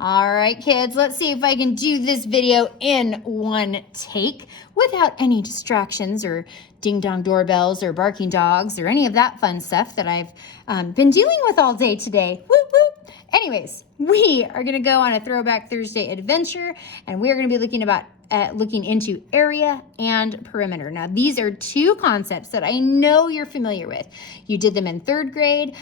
All right, kids, let's see if I can do this video in one take without any distractions or ding-dong doorbells or barking dogs or any of that fun stuff that I've been dealing with all day today. Whoop, whoop. Anyways, we are going to go on a Throwback Thursday adventure, and we're going to be looking into area and perimeter. Now, these are two concepts that I know you're familiar with. You did them in 3rd grade.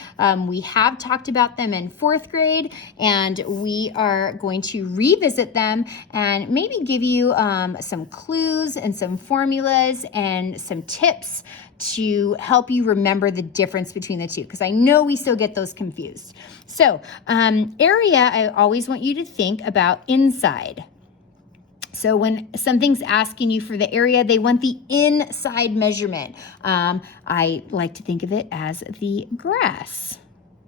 We have talked about them in 4th grade, and we are going to revisit them and maybe give you some clues and some formulas and some tips to help you remember the difference between the two, because I know we still get those confused. So, area, I always want you to think about inside. So when something's asking you for the area, they want the inside measurement. I like to think of it as the grass,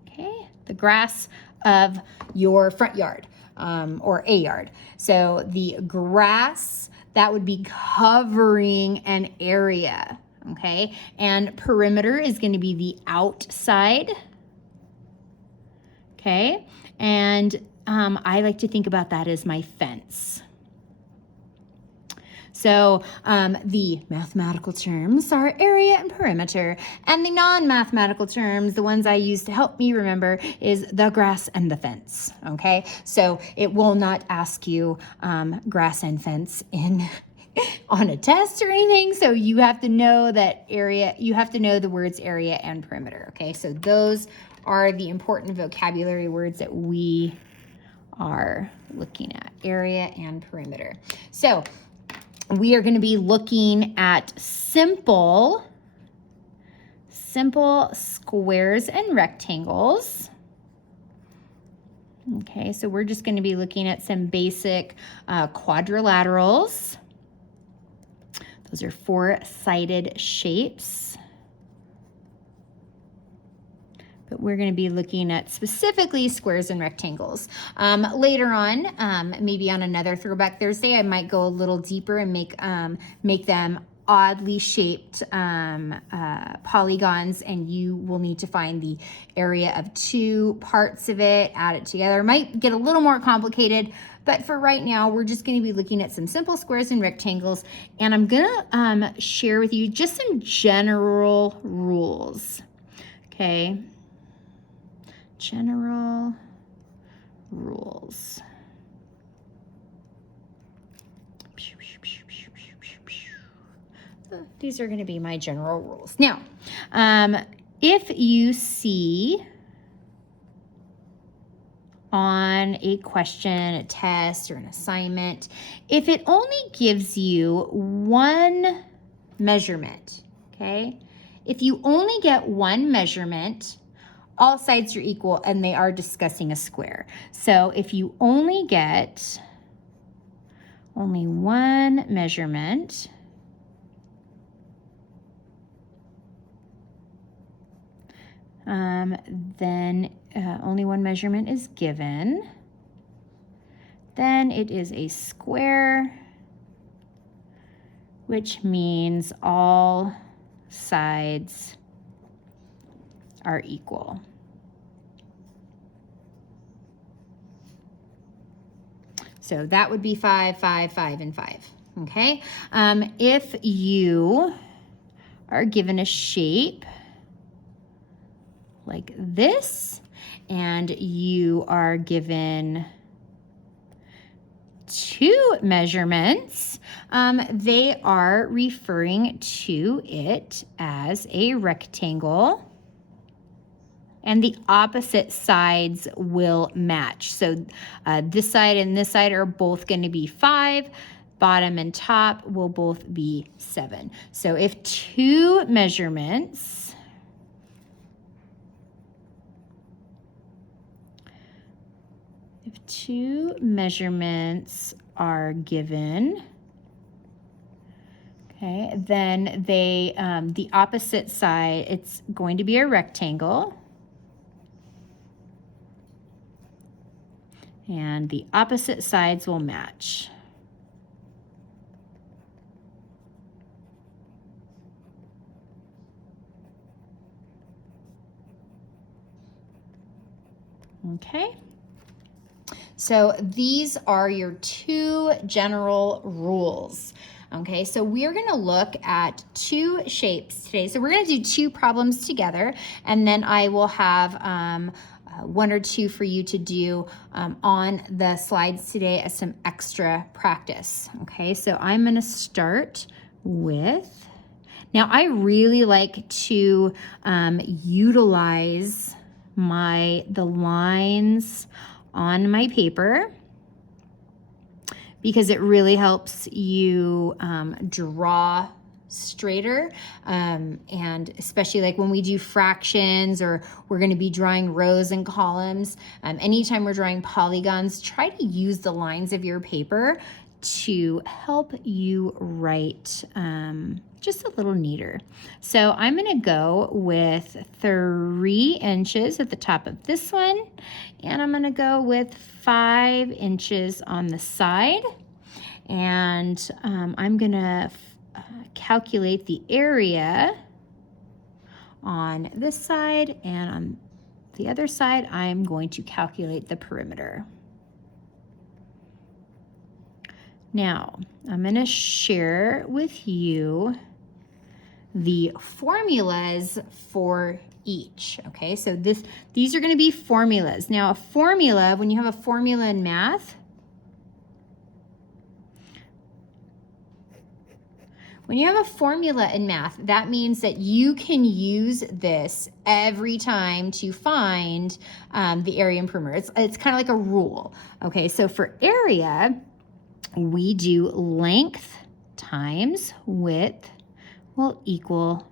okay? The grass of your front yard or a yard. So the grass, that would be covering an area, okay? And perimeter is going to be the outside, okay? And I like to think about that as my fence. So the mathematical terms are area and perimeter, and the non-mathematical terms, the ones I use to help me remember, is the grass and the fence, okay? So it will not ask you grass and fence on a test or anything, so you have to know that area, you have to know the words area and perimeter, okay? So those are the important vocabulary words that we are looking at, area and perimeter. So we are going to be looking at simple squares and rectangles. Okay, so we're just going to be looking at some basic quadrilaterals. Those are 4-sided shapes. But we're going to be looking at specifically squares and rectangles. Later on, maybe on another Throwback Thursday, I might go a little deeper and make them oddly shaped polygons, and you will need to find the area of 2 parts of it, add it together. It might get a little more complicated, but for right now, we're just going to be looking at some simple squares and rectangles, and I'm going to share with you just some general rules, okay? General rules. These are going to be my general rules. Now, if you see on a question, a test, or an assignment, if it only gives you one measurement, okay? If you only get one measurement, all sides are equal and they are discussing a square. So if you only get only one measurement, then only one measurement is given, then it is a square, which means all sides are equal. So that would be 5, 5, 5, and 5, okay? If you are given a shape like this, and you are given 2 measurements, they are referring to it as a rectangle, and the opposite sides will match. So this side and this side are both going to be 5. Bottom and top will both be 7. So if 2 measurements are given, okay, then they the opposite side, it's going to be a rectangle. And the opposite sides will match. Okay. So these are your 2 general rules. Okay, so we're gonna look at 2 shapes today. So we're gonna do 2 problems together, and then I will have 1 or 2 for you to do on the slides today as some extra practice. Okay, so I'm gonna start with, now I really like to utilize the lines on my paper, because it really helps you draw straighter, and especially like when we do fractions, or we're going to be drawing rows and columns. Anytime we're drawing polygons, try to use the lines of your paper to help you write just a little neater. So I'm going to go with 3 inches at the top of this one, and I'm going to go with 5 inches on the side, and I'm going to calculate the area on this side, and on the other side I'm going to calculate the perimeter. Now, I'm going to share with you the formulas for each. Okay, so these are going to be formulas. Now, a formula, when you have a formula in math, that means that you can use this every time to find the area and perimeter. It's kind of like a rule. Okay, so for area, we do length times width will equal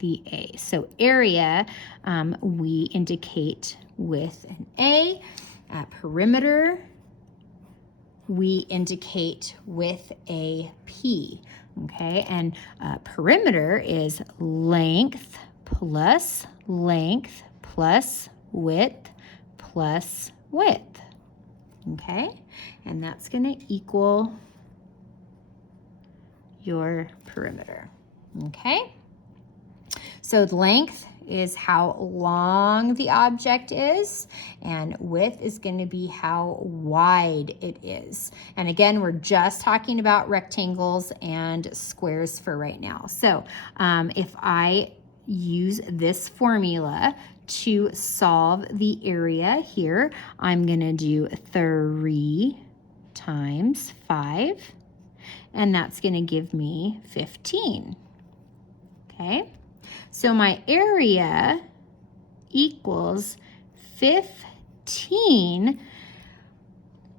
the A. So area, we indicate with an A. Perimeter, we indicate with a P. Okay, and perimeter is length plus width plus width. Okay, and that's going to equal your perimeter. Okay, so the length is how long the object is, and width is going to be how wide it is. And again, we're just talking about rectangles and squares for right now. So if I use this formula to solve the area here, I'm going to do 3 times 5, and that's going to give me 15. Okay, so my area equals 15.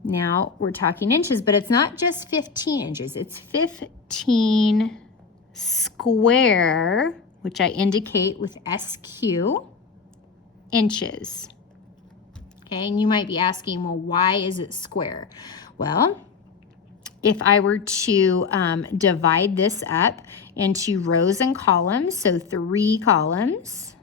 Now we're talking inches, but it's not just 15 inches, it's 15 square, which I indicate with SQ, inches. Okay, and you might be asking, well, why is it square? Well, if I were to divide this up into rows and columns, so 3 columns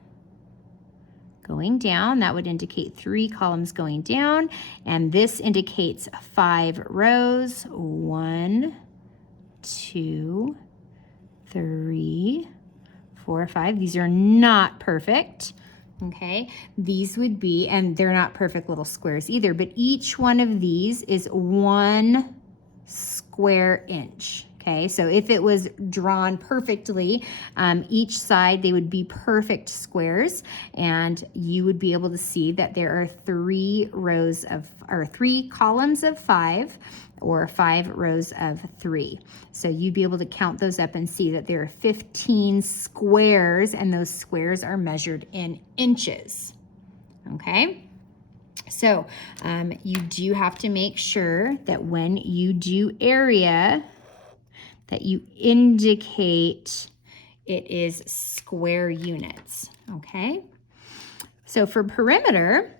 going down, that would indicate 3 columns going down, and this indicates 5 rows, 1, 2, 3, 4, 5. These are not perfect. Okay, these would be, and they're not perfect little squares either, but each one of these is 1 square inch. Okay, so if it was drawn perfectly, each side, they would be perfect squares, and you would be able to see that there are 3 columns of 5, or 5 rows of 3. So you'd be able to count those up and see that there are 15 squares, and those squares are measured in inches. Okay. So you do have to make sure that when you do area, that you indicate it is square units. Okay. So for perimeter,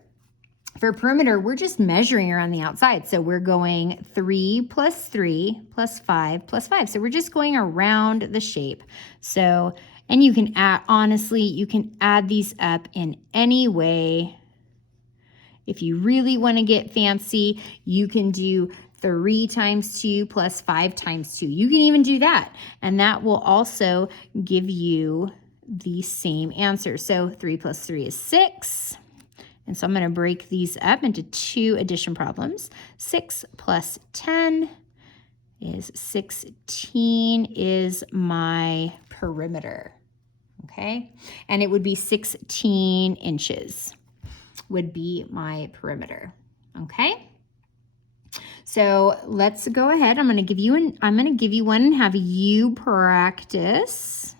we're just measuring around the outside. So we're going 3 plus 3 plus 5 plus 5. So we're just going around the shape. So, and you can add, honestly, you can add these up in any way. If you really want to get fancy, you can do 3 times 2 plus 5 times 2. You can even do that. And that will also give you the same answer. So 3 plus 3 is 6. And so I'm going to break these up into 2 addition problems. 6 plus 10 is 16 is my perimeter, okay? And it would be 16 inches would be my perimeter, okay? So let's go ahead. I'm going to give you one and have you practice.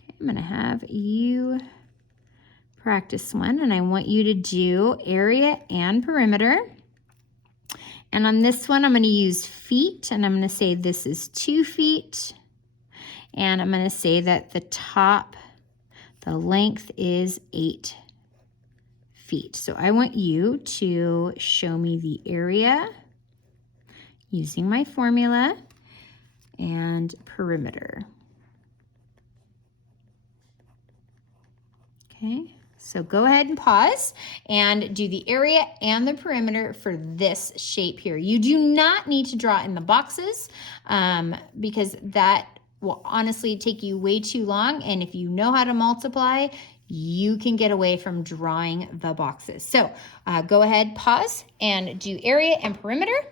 Okay, I'm going to have you practice one, and I want you to do area and perimeter. And on this one, I'm going to use feet, and I'm going to say this is 2 feet. And I'm going to say that the length is 8 feet. So I want you to show me the area using my formula and perimeter. Okay, so go ahead and pause and do the area and the perimeter for this shape here. You do not need to draw in the boxes because that will honestly take you way too long. And if you know how to multiply, you can get away from drawing the boxes. So go ahead, pause, and do area and perimeter,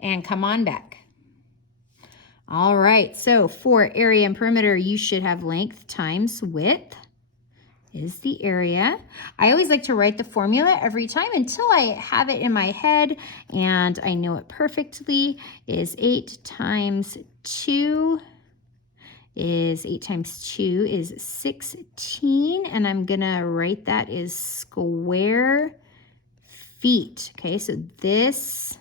and come on back. All right, so for area and perimeter, you should have length times width is the area. I always like to write the formula every time until I have it in my head and I know it perfectly. Is 8 times 2 is 16, and I'm gonna write that as square feet. Okay, so this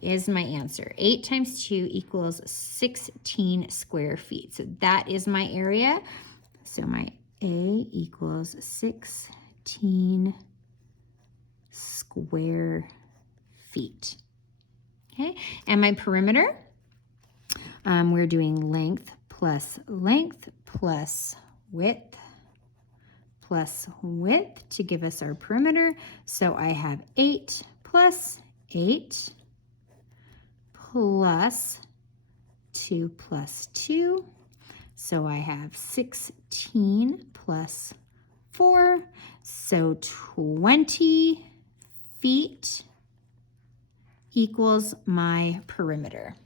is my answer. 8 times 2 equals 16 square feet. So that is my area. So my A equals 16 square feet. Okay, and my perimeter, we're doing length plus width to give us our perimeter. So I have 8 plus 8 plus 2 plus 2. So I have 16 plus 4, so 20 feet equals my perimeter.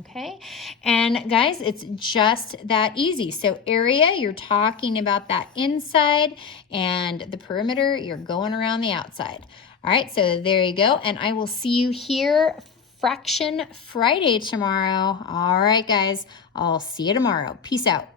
Okay, and guys, it's just that easy. So area, you're talking about that inside, and the perimeter, you're going around the outside. All right, so there you go, and I will see you here Fraction Friday tomorrow. All right, guys, I'll see you tomorrow. Peace out.